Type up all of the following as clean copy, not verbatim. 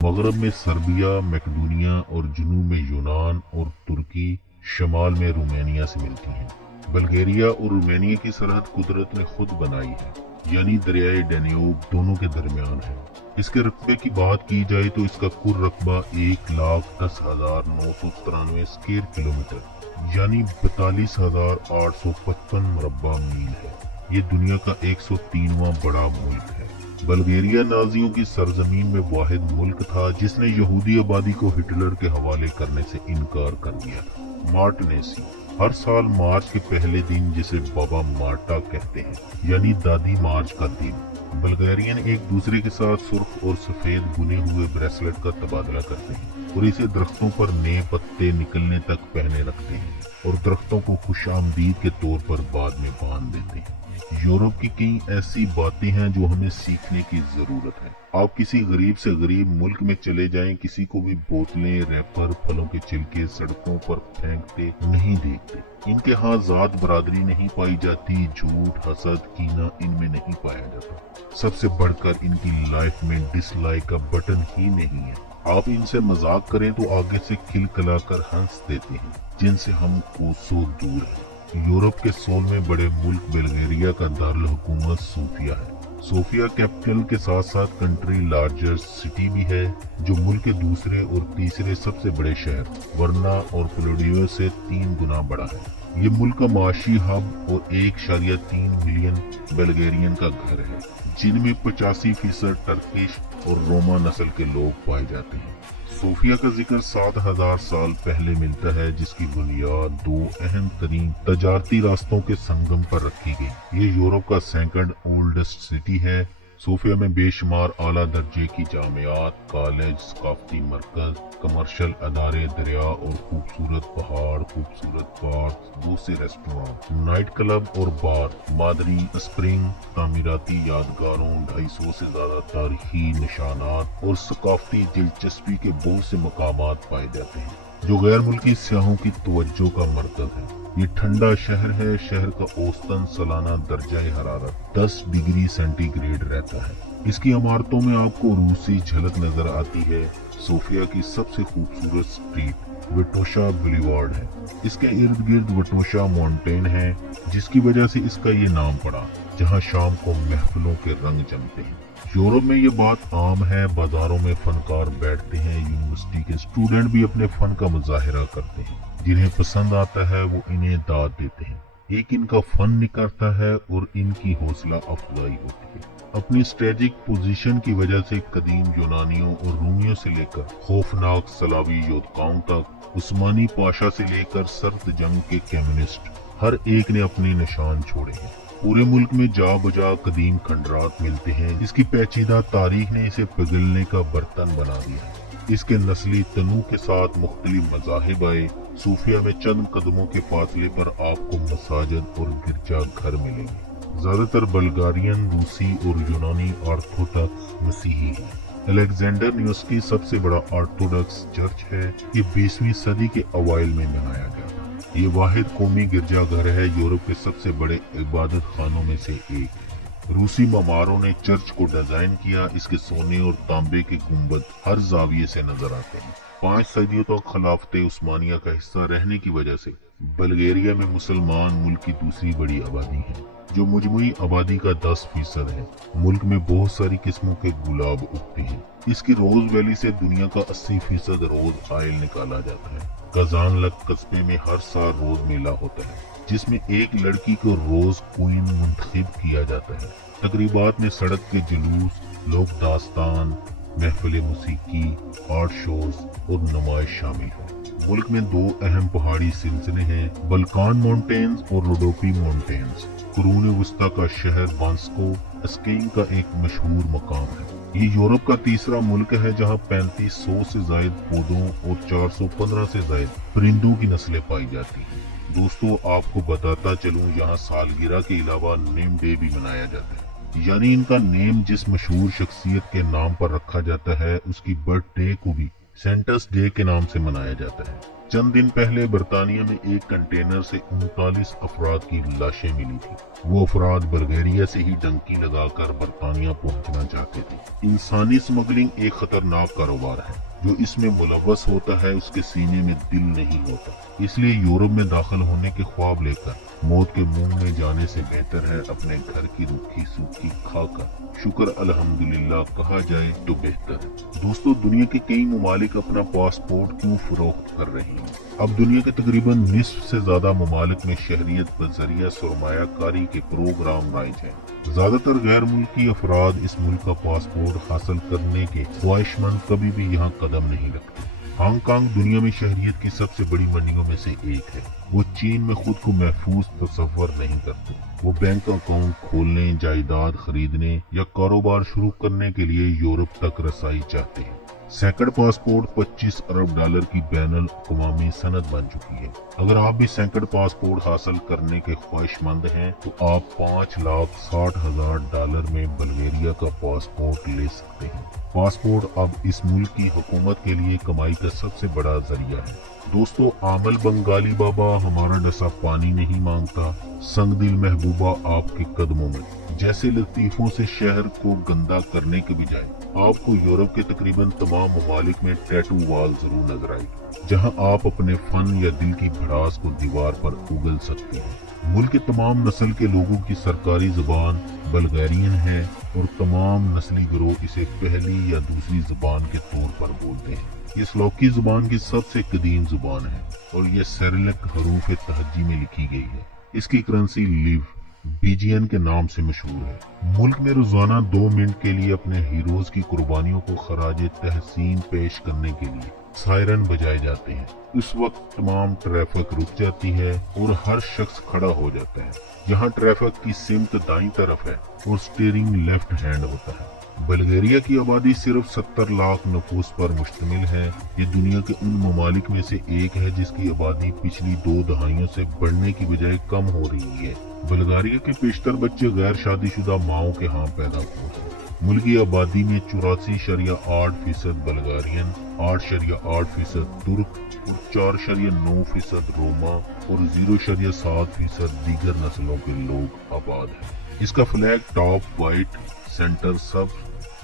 मगरब में Serbia, Macedonia और जनूब में यूनान और तुर्की शमाल में रोमानिया से मिलती हैं। बल्गेरिया और रोमानिया की सरहद कुदरत ने खुद बनाई है, यानी दरियाए डेन्यूब दोनों के दरमियान है। इसके रकबे की बात की जाए तो इसका कुल रकबा 1,10,993 स्क्वायर किलोमीटर यानी 42,855 मुरब्बा मील है। ये दुनिया का 103वां बड़ा मुल्क है। बल्गेरिया नाजियों की सरजमीन में वाहिद मुल्क था जिसने यहूदी आबादी को हिटलर के हवाले करने से इनकार कर दिया था। मार्टनेसी हर साल मार्च के पहले दिन, जिसे बाबा मार्टा कहते हैं यानी दादी मार्च का दिन, बल्गेरियन एक दूसरे के साथ सुर्ख और सफेद बुने हुए ब्रेसलेट का तबादला करते हैं और इसे दरख्तों पर नए पत्ते निकलने तक पहने रखते हैं और दरख्तों को खुशामदीद के तौर पर बाद में बांध देते हैं। यूरोप की कई ऐसी बातें हैं जो हमें सीखने की जरूरत है। आप किसी गरीब से गरीब मुल्क में चले जाएं, किसी को भी बोतलें, रैपर, फलों के छिलके सड़कों पर फेंकते नहीं देखते। इनके यहाँ जात बरादरी नहीं पाई जाती, झूठ, हसद, कीना इनमें नहीं पाया जाता। सबसे बढ़कर इनकी लाइफ में डिसलाइक का बटन ही नहीं है। आप इनसे मजाक करें तो आगे से खिलखिलाकर हंस देते हैं, जिनसे हम कोसों दूर हैं। यूरोप के 16वें बड़े मुल्क बल्गेरिया का दारुल हुकूमत सोफिया है। सोफिया कैपिटल के साथ साथ कंट्री लार्जेस्ट सिटी भी है, जो मुल्क के दूसरे और तीसरे सबसे बड़े शहर वर्ना और प्लोडियो से 3 गुना बड़ा है। ये मुल्क का माशी हब और 1.3 मिलियन बल्गेरियन का घर है, जिनमें 85% टर्किश और रोमा नस्ल के लोग पाए जाते हैं। सोफिया का जिक्र 7,000 साल पहले मिलता है, जिसकी बुनियाद 2 अहम तरीन तजारती रास्तों के संगम पर रखी गई। ये यूरोप का सेकंड ओल्डेस्ट सिटी है। सोफिया में बेशुमार आला दर्जे की जामियात, कॉलेज, सकाफती मरकज, कमर्शियल अदारे, दरिया और खूबसूरत पहाड़, खूबसूरत पार्क, दूसरे रेस्टोरेंट, नाइट क्लब और बार, मादरी स्प्रिंग, तामीराती यादगारों, 250 से ज्यादा तारीखी निशानात और सकाफती दिलचस्पी के बहुत से मकामात पाए जाते हैं, जो गैर मुल्की सियाहों की तवज्जो का मरकज है। ये ठंडा शहर है। शहर का औसतन सालाना दर्जा हरारत 10 डिग्री सेंटीग्रेड रहता है। इसकी इमारतों में आपको रूसी झलक नजर आती है। सोफिया की सबसे खूबसूरत स्ट्रीट विटोशा बुलीवार्ड है। इसके इर्द गिर्द विटोशा माउंटेन है, जिसकी वजह से इसका ये नाम पड़ा, जहाँ शाम को महफिलों के रंग जमते हैं। यूरोप में ये बात आम है, बाजारों में फनकार बैठते हैं, यूनिवर्सिटी के स्टूडेंट भी अपने फन का मुजाहिरा करते हैं। जिन्हें पसंद आता है वो इन्हें दाद देते हैं। एक इनका फन निकलता है और इनकी हौसला अफजाई होती है। अपनी स्ट्रेटेजिक पोजीशन की वजह से कदीम यूनानियों और रूमियों से लेकर खौफनाक सलावी योद्धाओं तक, उस्मानी पाशा से लेकर सर्द जंग के कम्युनिस्ट, हर एक ने अपने निशान छोड़े हैं। पूरे मुल्क में जा बजा कदीम खंडरात मिलते हैं। इसकी पेचीदा तारीख ने इसे पिघलने का बर्तन बना दिया है। इसके नस्ली तनू के साथ मुख्तलिफ मज़ाहिब आए। सूफिया में चंद कदमों के फासले पर आपको मसाजिद और गिरजा घर मिलेंगे। ज्यादातर बल्गारियन, रूसी और यूनानी ऑर्थोडॉक्स मसीही हैं। अलेक्जेंडर न्यूस्की सबसे बड़ा ऑर्थोडॉक्स चर्च है। ये 20वीं सदी के अवाइल में बनाया गया था। ये वाहिद कौमी गिरजाघर है। यूरोप के सबसे बड़े इबादत खानों में से एक है। रूसी मामारों ने चर्च को डिजाइन किया। इसके सोने और तांबे के गुंबद हर जाविये से नजर आते हैं। 5 सदियों तक खिलाफत उस्मानिया का हिस्सा रहने की वजह से बल्गेरिया में मुसलमान मुल्क की दूसरी बड़ी आबादी है, जो मजमुई आबादी का 10% है। मुल्क में बहुत सारी किस्मों के गुलाब उगते हैं। इसकी रोज वैली से दुनिया का 80% रोज आयल निकाला जाता है। कजानलक कस्बे में हर साल रोज मेला होता है, जिसमें एक लड़की को रोज क्वीन मुंतखब किया जाता है। तकरीबात में सड़क के जुलूस, लोक दास्तान, महफिल मौसीकी, आर्ट शोज और नुमाइश शामिल है। मुल्क में 2 अहम पहाड़ी सिलसिले हैं, बल्कान माउंटेन्स और रोडोपी माउंटेन्स। कुरून वस्ता का शहर बांस्को स्कीइंग का एक मशहूर मकाम है। ये यूरोप का तीसरा मुल्क है जहाँ 3500 से जायद पौधों और 415 से जायद परिंदों की नस्लें पाई जाती हैं। दोस्तों, आपको बताता चलूं, यहाँ सालगिरह के अलावा नेम डे भी मनाया जाता है, यानी इनका नेम जिस मशहूर शख्सियत के नाम पर रखा जाता है, उसकी बर्थडे को भी सेंटर्स डे के नाम से मनाया जाता है। चंद दिन पहले बरतानिया में एक कंटेनर से 39 अफराद की लाशें मिली थी। वो अफराद बल्गेरिया से ही डंकी लगाकर बरतानिया पहुंचना चाहते थे। इंसानी स्मगलिंग एक खतरनाक कारोबार है। जो इसमें मुलव्वस होता है उसके सीने में दिल नहीं होता, इसलिए यूरोप में दाखिल होने के ख्वाब लेकर मौत के मुंह में जाने से बेहतर है अपने घर की रूखी सूखी खाकर शुक्र अल्हम्दुलिल्लाह कहा जाए तो बेहतर है। दोस्तों, दुनिया के कई ममालिक अपना पासपोर्ट क्यों फरोख्त कर रहे हैं? अब दुनिया के तकरीबन निस्फ से ज्यादा ममालिक में शहरियत बजरिया सरमायाकारी के प्रोग्राम राइज है। ज्यादातर गैर मुल्की अफराद इस मुल्क का पासपोर्ट हासिल करने के ख्वाहिशमंद कभी भी यहाँ कदम नहीं रखते। हांगकांग दुनिया में शहरियत की सबसे बड़ी मंडियों में से एक है। वो चीन में खुद को महफूज तस्वर नहीं करते। वो बैंक अकाउंट खोलने, जायदाद खरीदने या कारोबार शुरू करने के लिए यूरोप तक रसाई चाहते हैं। सैकड़ पासपोर्ट 25 अरब डॉलर की बैनुल अक़वामी सनद बन चुकी है। अगर आप भी सैकड़ पासपोर्ट हासिल करने के ख्वाहिशमंद हैं तो आप $5,60,000 डॉलर में बल्गेरिया का पासपोर्ट ले सकते हैं। पासपोर्ट अब इस मुल्क की हुकूमत के लिए कमाई का सबसे बड़ा जरिया है। दोस्तों, आमल बंगाली बाबा हमारा डसा पानी नहीं मांगता, संग दिल महबूबा आपके कदमों में जैसे लतीफों से शहर को गंदा करने के बजाय आपको यूरोप के तकरीबन तमाम ममालिक में टैटू वॉल जरूर नजर आएगी, जहां आप अपने फन या दिल की भड़ास को दीवार पर उगल सकते हैं। मुल्क के तमाम नस्ल के लोगों की सरकारी जुबान बल्गेरियन है और तमाम नस्ली गिरोह इसे पहली या दूसरी जुबान के तौर पर बोलते हैं। ये स्लोकी जुबान की सबसे कदीम जुबान है और ये सिरिलिक हरूफ तहज्जी में लिखी गई है। इसकी करेंसी लिव बीजीएन के नाम से मशहूर है। मुल्क में रोजाना 2 मिनट के लिए अपने हीरोज की कुर्बानियों को खराज तहसीन पेश करने के लिए सायरन बजाए जाते हैं। उस वक्त तमाम ट्रैफिक रुक जाती है और हर शख्स खड़ा हो जाता है। यहाँ ट्रैफिक की सिमत दाईं तरफ है और स्टीयरिंग लेफ्ट हैंड होता है। बल्गेरिया की आबादी सिर्फ 70 लाख नफूस पर मुश्तमिल है। ये दुनिया के उन ममालिक में से एक है जिसकी आबादी पिछली 2 दहाइयों से बढ़ने की बजाय कम हो रही है। बल्गेरिया के पेशतर बच्चे गैर शादीशुदा माओं के यहाँ पैदा हुए हैं। मुल्क की आबादी में 84.8% बल्गेरियन, 8.8% तुर्क और 4.9% रोमा और 0.7% दीगर नस्लों के लोग आबाद हैं। इसका फ्लैग टॉप व्हाइट, सेंटर सब्ज,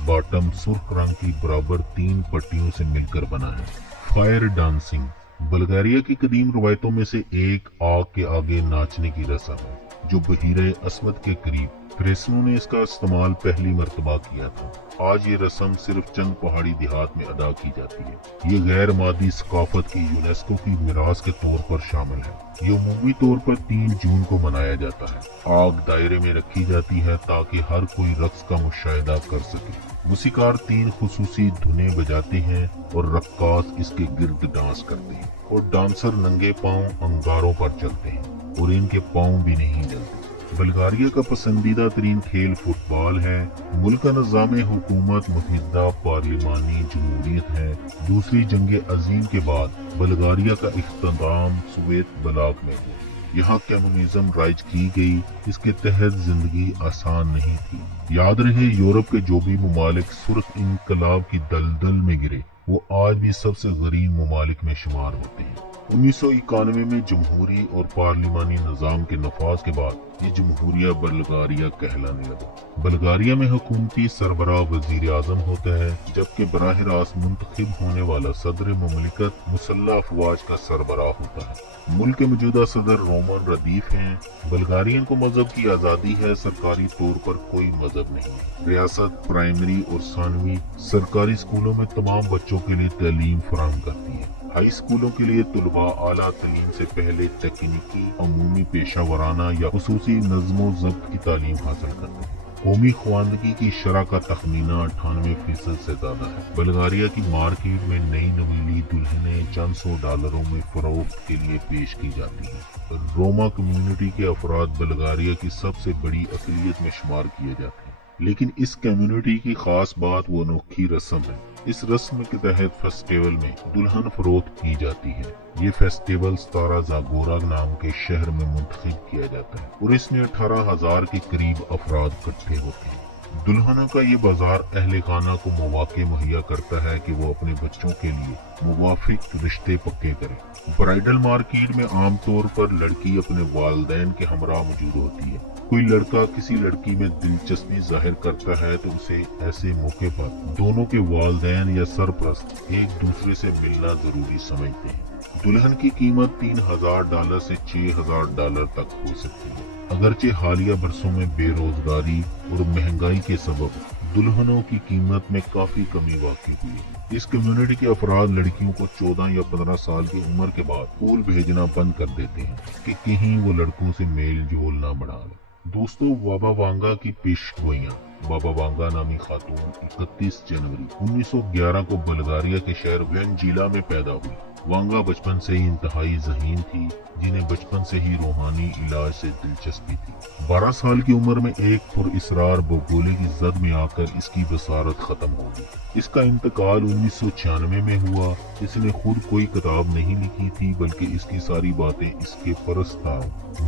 बॉटम सुर्ख रंग की बराबर 3 पट्टियों से मिलकर बना है। फायर डांसिंग बल्गेरिया की कदीम रवायतों में से एक आग के आगे नाचने की रस्म है, जो बहीरे अस्वद के करीब फ्रेस्नो ने इसका इस्तेमाल पहली मर्तबा किया था। आज ये रस्म सिर्फ चंद पहाड़ी देहात में अदा की जाती है। ये गैर मादी सकाफत की यूनेस्को की विरासत के तौर पर शामिल है। ये अमूमी तौर पर 3 जून को मनाया जाता है। आग दायरे में रखी जाती है ताकि हर कोई रक्स का मुशाहिदा कर सके। मूसीकार 3 खुसूसी धुनें बजाते हैं और रक्कास इसके गिर्द डांस करते हैं और डांसर नंगे पांव अंगारों पर चलते हैं और इनके पांव भी नहीं जलते। बल्गेरिया का पसंदीदा तरीन खेल फुटबॉल है। मुल्क का निज़ाम हुकूमत मुतहिदा पार्लिमानी जमहूरियत है। दूसरी जंग अजीम के बाद बल्गेरिया का इख्तिताम सुवेत बलाक में हुआ। यहाँ कम्युनिज्म राइज की गई। इसके तहत जिंदगी आसान नहीं थी। याद रहे, यूरोप के जो भी ममालिक सुर्ख इनकलाब की दलदल में गिरे वो आज भी सबसे गरीब ममालिक में शुमार होते हैं। 1991 में जमहूरी और पार्लिमानी निज़ाम के नफाज के बाद ये जमहूरिया बल्गेरिया कहलाने लगा। बल्गेरिया में हुकूमती सरबराह वजीर आजम होता है, जबकि बराह रास्त मुंतखब होने वाला सदर मुमलिकत मुसल्लह अफवाज का सरबराह होता है। मुल्क के मौजूदा सदर रोमन रदीफ हैं। बल्गेरियन को मजहब की आज़ादी है, सरकारी तौर पर कोई मजहब नहीं। रियासत प्राइमरी और सानवी सरकारी स्कूलों में तमाम बच्चों के लिए तालीम फराहम करती है। हाई स्कूलों के लिए तुलबा आला तालीम से पहले तकनीकी, अमूमी, पेशा वराना या खुसूसी नज़्मो ज़ब्त की तालीम हासिल करते हैं। कौमी ख्वानदगी की शरह का तखमीना 98% से ज्यादा है। बल्गेरिया की मार्केट में नई नवीली दुल्हनें चंद $100 में फरोख्त के लिए पेश की जाती हैं। रोमा कम्युनिटी के अफराद बल्गेरिया की सबसे बड़ी अक़लियत में शुमार किए जाते हैं, लेकिन इस कम्युनिटी की खास बात वो अनोखी रस्म है। इस रस्म के तहत फेस्टिवल में दुल्हन फरोख्त की जाती है। ये फेस्टिवल स्तारा जागोरा नाम के शहर में मुंतखब किया जाता है और इसमें 18,000 के करीब अफराद इकट्ठे होते हैं। दुल्हनों का ये बाजार अहले खाना को मौके मुहैया करता है कि वो अपने बच्चों के लिए मुवाफिक रिश्ते पक्के करें। ब्राइडल मार्केट में आमतौर पर लड़की अपने वालिदैन के हमरा मौजूद होती है। कोई लड़का किसी लड़की में दिलचस्पी जाहिर करता है तो उसे ऐसे मौके पर दोनों के वालिदैन या सरपरस्त एक दूसरे से मिलना जरूरी समझते हैं। दुल्हन की कीमत $3000 से $6000 तक हो सकती है। अगरचे हालिया बरसों में बेरोजगारी और महंगाई के सबब दुल्हनों की कीमत में काफी कमी वाक़ई हुई है। इस कम्युनिटी के अफराद लड़कियों को 14 या 15 साल की उम्र के बाद स्कूल भेजना बंद कर देते हैं कि कहीं वो लड़कों से मेल जोल ना बढ़ा ले। दोस्तों, बाबा वांगा की पेशगोइयां। बाबा वांगा नामी खातून 31 जनवरी 1911 को बल्गारिया के शहर वेंजिला में पैदा हुई। वांगा बचपन से ही इंतहाई ज़हीन थी, जिन्हें बचपन से ही रूहानी इलाज से दिलचस्पी थी। 12 साल की उम्र में एक पुरइसरार बगोले की जद में आकर इसकी बसारत खत्म हो गई। इसका इंतकाल 1996 में हुआ। इसने खुद कोई किताब नहीं लिखी थी, बल्कि इसकी सारी बातें इसके परस्तार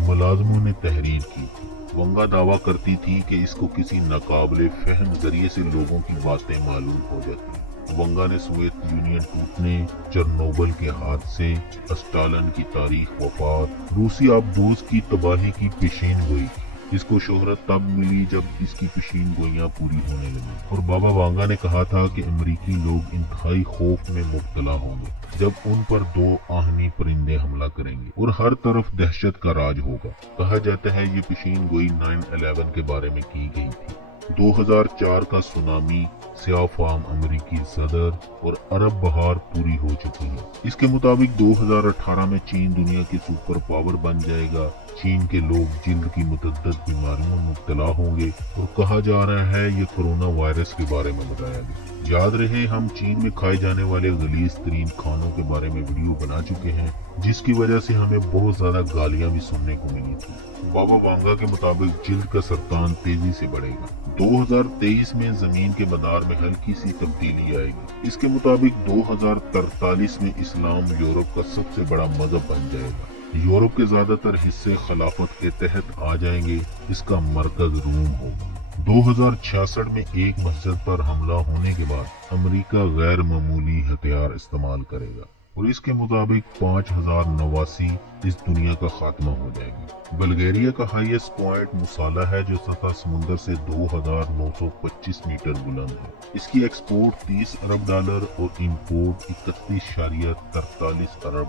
मुलाजमों ने तहरीर की थी। वांगा दावा करती थी कि इसको किसी नाकाबिले फहम जरिए से लोगों की बातें मालूम हो जाती। वांगा ने सोवियत यूनियन टूटने, चेरनोबिल के हादसे, स्टालिन की तारीख वफात, रूसी आबदोज की तबाही की पेशीन गोई। इसको शोहरत तब मिली जब इसकी पेशीन गोइयां पूरी होने लगी। और बाबा वांगा ने कहा था कि अमेरिकी लोग इंतहाई खौफ में मुब्तला होंगे जब उन पर 2 आहनी परिंदे हमला करेंगे और हर तरफ दहशत का राज होगा। कहा जाता है ये पेशीन गोई 9/11 के बारे में की गई थी। 2004 का सुनामी, सियाफाम अमेरिकी सदर और अरब बहार पूरी हो चुकी है। इसके मुताबिक 2018 में चीन दुनिया की सुपर पावर बन जाएगा। चीन के लोग जिल्द की मुतअद्दिद बीमारियों में मुब्तला होंगे और कहा जा रहा है ये कोरोना वायरस के बारे में बताया गया। याद रहे, हम चीन में खाए जाने वाले गलीज तरीन खानों के बारे में वीडियो बना चुके हैं, जिसकी वजह से हमें बहुत ज्यादा गालियां भी सुनने को मिली थी। बाबा वांगा के मुताबिक जिल्द का सरतान तेजी से बढ़ेगा। 2023 में जमीन के मदार में हल्की सी तब्दीली आएगी। इसके मुताबिक 2043 में इस्लाम यूरोप का सबसे बड़ा मजहब बन जाएगा। यूरोप के ज्यादातर हिस्से खिलाफत के तहत आ जाएंगे। इसका मरकज रूम होगा। 2066 में एक मस्जिद पर हमला होने के बाद अमेरिका गैर मामूली हथियार इस्तेमाल करेगा और इसके मुताबिक 5089 इस दुनिया का खात्मा हो जाएगा। बल्गेरिया का हाईएस्ट पॉइंट मुसाला है, जो सतह समुंदर से 2925 मीटर बुलंद है। इसकी एक्सपोर्ट $30 अरब और इंपोर्ट $31.43 अरब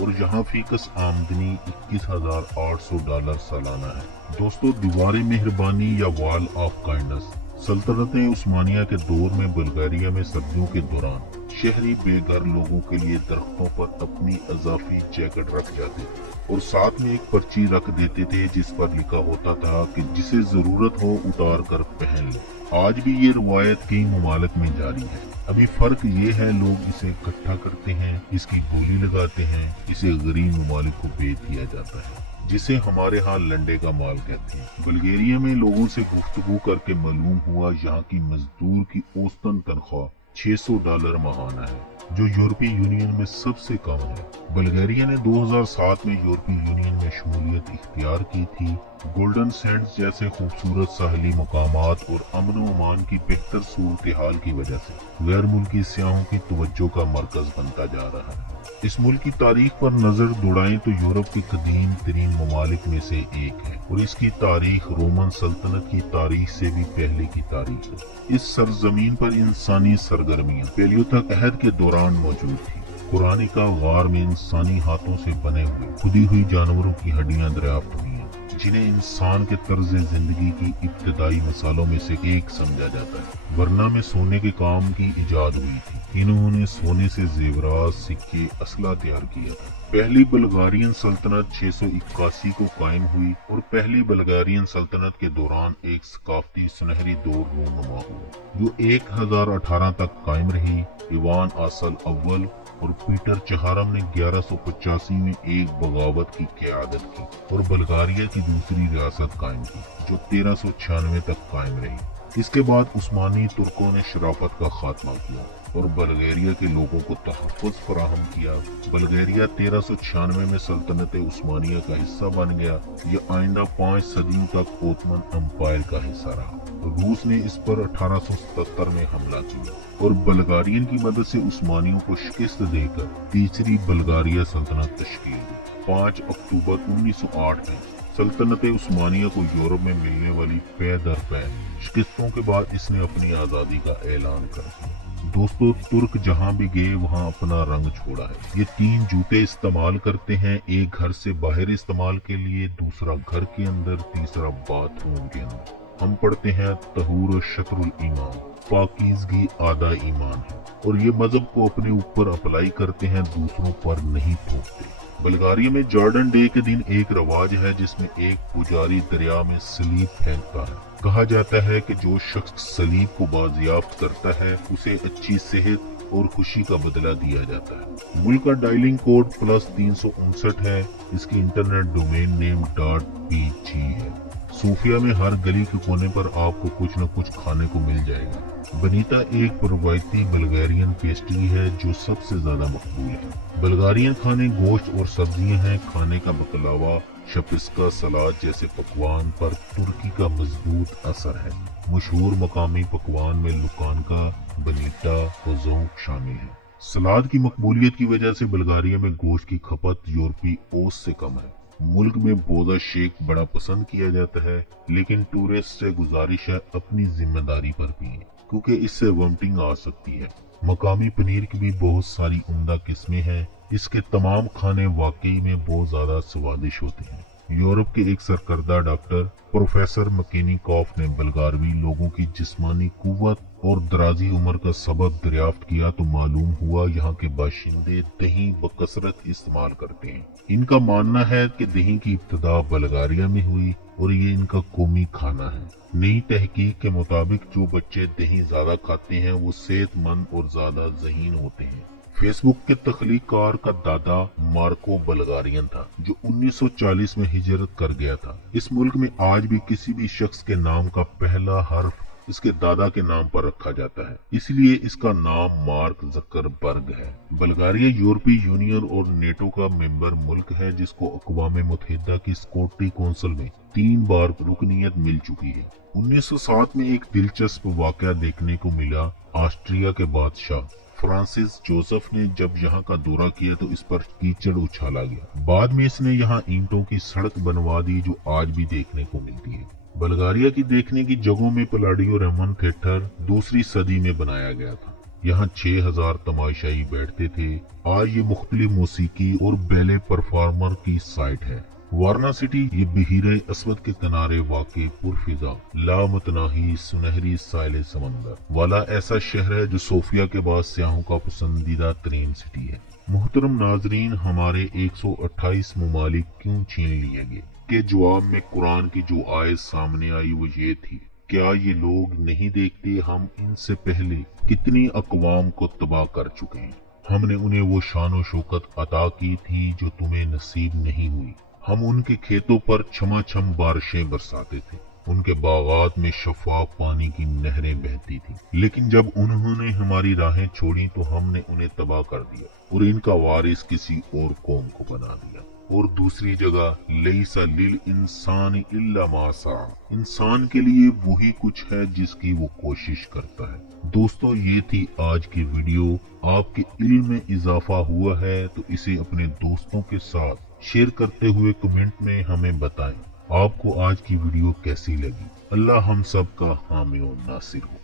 और यहाँ फीकस आमदनी $21,800 सालाना है। दोस्तों, दीवार मेहरबानी या वॉल ऑफ काइंडनेस। सल्तनत उस्मानिया के दौर में बल्गारिया में सर्दियों के दौरान शहरी बेघर लोगों के लिए दरख्तों पर अपनी अजाफी जैकेट रख जाते थे और साथ में एक पर्ची रख देते थे जिस पर लिखा होता था कि जिसे जरूरत हो उतार कर पहन ले। आज भी ये रवायत कई ममालिक में जारी है। अभी फर्क ये है, लोग इसे इकट्ठा करते हैं, इसकी बोली लगाते हैं, इसे गरीब ममालिक को बेच दिया जाता है, जिसे हमारे यहाँ लंडे का माल कहते हैं। बल्गेरिया में लोगों से गुफ्तगू करके मालूम हुआ यहाँ की मजदूर की औसतन तनख्वाह $600 माहाना है, जो यूरोपीय यूनियन में सबसे कम है। बल्गेरिया ने 2007 में यूरोपीय यूनियन में शमूलियत इख्तियार की थी। गोल्डन सैंड्स जैसे खूबसूरत साहली मकामात और अमन व अमान की बेहतर सूरत हाल की वजह से गैर मुल्की सियाहों की तवज्जो का मरकज बनता जा रहा है। इस मुल्क की तारीख पर नजर दौड़ाएं तो यूरोप के कदीम तरीन ममालिक में से एक है और इसकी तारीख रोमन सल्तनत की तारीख से भी पहले की तारीख है। इस सरजमीन पर इंसानी सरगर्मियां पैलियोलिथिक अहद के दौरान मौजूद थी। कुरानिका गार में इंसानी हाथों से बने हुए खुदी हुई जानवरों की हड्डियां दरियाफ्त हुई हैं, जिन्हें इंसान के तर्ज जिंदगी की इब्तदाई मिसालों में से एक समझा जाता है। वरना में सोने के काम की इजाद हुई थी। इन्होंने सोने से जेवरात, सिक्के, असला तैयार किया था। पहली बल्गारियन सल्तनत 681 को कायम हुई और पहली बल्गारियन सल्तनत के दौरान एक सकाफती सुनहरी दौर रूनुमा हुआ जो 1018 तक कायम रही। इवान आसल अव्वल और पीटर चहारम ने 1185 में एक बगावत की क़यादत की और बल्गारिया की दूसरी रियासत कायम की, जो 1396 तक कायम रही। इसके बाद उस्मानी तुर्कों ने शराफत का खात्मा किया और बल्गेरिया के लोगों को तहफ़्फ़ुज़ फराहम किया। बल्गेरिया 1396 में सल्तनत उस्मानिया का हिस्सा बन गया। यह आइंदा 5 सदियों तक ओटमन एम्पायर का हिस्सा रहा। रूस ने इस पर 1877 में हमला किया और बल्गारियन की मदद से उस्मानियों को शिकस्त देकर तीसरी बल्गारिया सल्तनत तश्कील दी। 5 अक्टूबर 1908 में सल्तनत उस्मानिया को यूरोप में मिलने वाली पै दर पै शिकस्तों के बाद इसने अपनी आज़ादी का ऐलान कर दिया। दोस्तों, तुर्क जहां भी गए वहां अपना रंग छोड़ा है। ये 3 जूते इस्तेमाल करते हैं, एक घर से बाहर इस्तेमाल के लिए, दूसरा घर के अंदर, तीसरा बाथरूम के अंदर। हम पढ़ते हैं तहूर शत्रुल ईमान, पाकीज़गी आधा ईमान है, और ये मजहब को अपने ऊपर अप्लाई करते हैं, दूसरों पर नहीं थोपते। बल्गारिया में जॉर्डन डे के दिन एक रवाज है जिसमें एक पुजारी दरिया में सलीब फेंकता है। कहा जाता है कि जो शख्स सलीब को बाजियाफ्त करता है उसे अच्छी सेहत और खुशी का बदला दिया जाता है। मुल्क का डायलिंग कोड +359 है। इसकी इंटरनेट डोमेन नेम .pg है। सूफिया में हर गली के कोने पर आपको कुछ न कुछ खाने को मिल जाएगा। बनीता एक रवायती बल्गेरियन पेस्ट्री है जो सबसे ज्यादा मकबूल है। बल्गारियन खाने गोश्त और सब्जियां हैं। खाने का बकलावा, शपिस्का, सलाद जैसे पकवान पर तुर्की का मजबूत असर है। मशहूर मकामी पकवान में लुकानका, बनीता और ज़ौक शामिल है। सलाद की मकबूलियत की वजह से बल्गारिया में गोश्त की खपत यूरोपीय औसत से कम है। मुल्क में बोदा शेक बड़ा पसंद किया जाता है, लेकिन टूरिस्ट से गुजारिश है अपनी जिम्मेदारी पर पिएं, क्योंकि इससे वोमिटिंग आ सकती है। मकामी पनीर की भी बहुत सारी उम्दा किस्में हैं। इसके तमाम खाने वाकई में बहुत ज्यादा स्वादिष्ट होते हैं। यूरोप के एक सरकर्दा डॉक्टर प्रोफेसर मकेनिकॉफ ने बल्गारवी लोगों की जिस्मानी कुव्वत और दराजी उम्र का सबब दरियाफ्त किया तो मालूम हुआ यहाँ के बाशिंदे दही बकसरत इस्तेमाल करते हैं। इनका मानना है कि दही की इब्तिदा बल्गारिया में हुई और ये इनका कौमी खाना है। नई तहकीक के मुताबिक जो बच्चे दही ज्यादा खाते हैं वो सेहतमंद और ज्यादा ज़हीन होते हैं। फेसबुक के तख्लीकार का दादा मार्को बल्गारियन था जो 1940 में हिजरत कर गया था। इस मुल्क में आज भी किसी भी शख्स के नाम का पहला हर्फ इसके दादा के नाम पर रखा जाता है, इसलिए इसका नाम मार्क ज़करबर्ग है। बल्गारिया यूरोपीय यूनियन और नेटो का मेंबर मुल्क है जिसको अक़वाम मुत्तहिदा की सिक्योरिटी काउंसिल में 3 बार रुकनियत मिल चुकी है। 1907 में एक दिलचस्प वाकया देखने को मिला। ऑस्ट्रिया के बादशाह फ्रांसिस जोसेफ ने जब यहाँ का दौरा किया तो इस पर कीचड़ उछाला गया। बाद में इसने यहाँ ईंटों की सड़क बनवा दी जो आज भी देखने को मिलती है। बल्गारिया की देखने की जगहों में पलाडियो रेमन थिएटर 2वीं सदी में बनाया गया था। यहाँ 6000 तमाशाई बैठते थे। आज ये मुख्तलिफ मौसीकी और बैले परफॉर्मर की साइट है। वारना सिटी ये बहीरे अस्वद के किनारे वाक़ई पुरफिजा लामतनाही सुनहरी साइले समंदर वाला ऐसा शहर है जो सोफिया के बाद सियाहों का पसंदीदा तरीन सिटी है। मुहतरम नाजरीन, हमारे 128 ममालिक क्यों छीन लिए गए के जवाब में कुरान की जो आयत सामने आई वो ये थी, क्या ये लोग नहीं देखते हम इनसे पहले कितनी अक़वाम को तबाह कर चुके हैं। हमने उन्हें वो शान शौकत अता की थी जो तुम्हें नसीब नहीं हुई। हम उनके खेतों पर छमाछम बारिशें बरसाते थे, उनके बागात में शफाफ पानी की नहरें बहती थी, लेकिन जब उन्होंने हमारी राहें छोड़ी तो हमने उन्हें तबाह कर दिया और इनका वारिस किसी और कौम को बना दिया। और दूसरी जगह लैसा लिल इंसान इल्ला मा सा, इंसान के लिए वही कुछ है जिसकी वो कोशिश करता है। दोस्तों, ये थी आज की वीडियो। आपके इल्म में इजाफा हुआ है तो इसे अपने दोस्तों के साथ शेयर करते हुए कमेंट में हमें बताएं आपको आज की वीडियो कैसी लगी। अल्लाह हम सब का हामी और नासिर हो।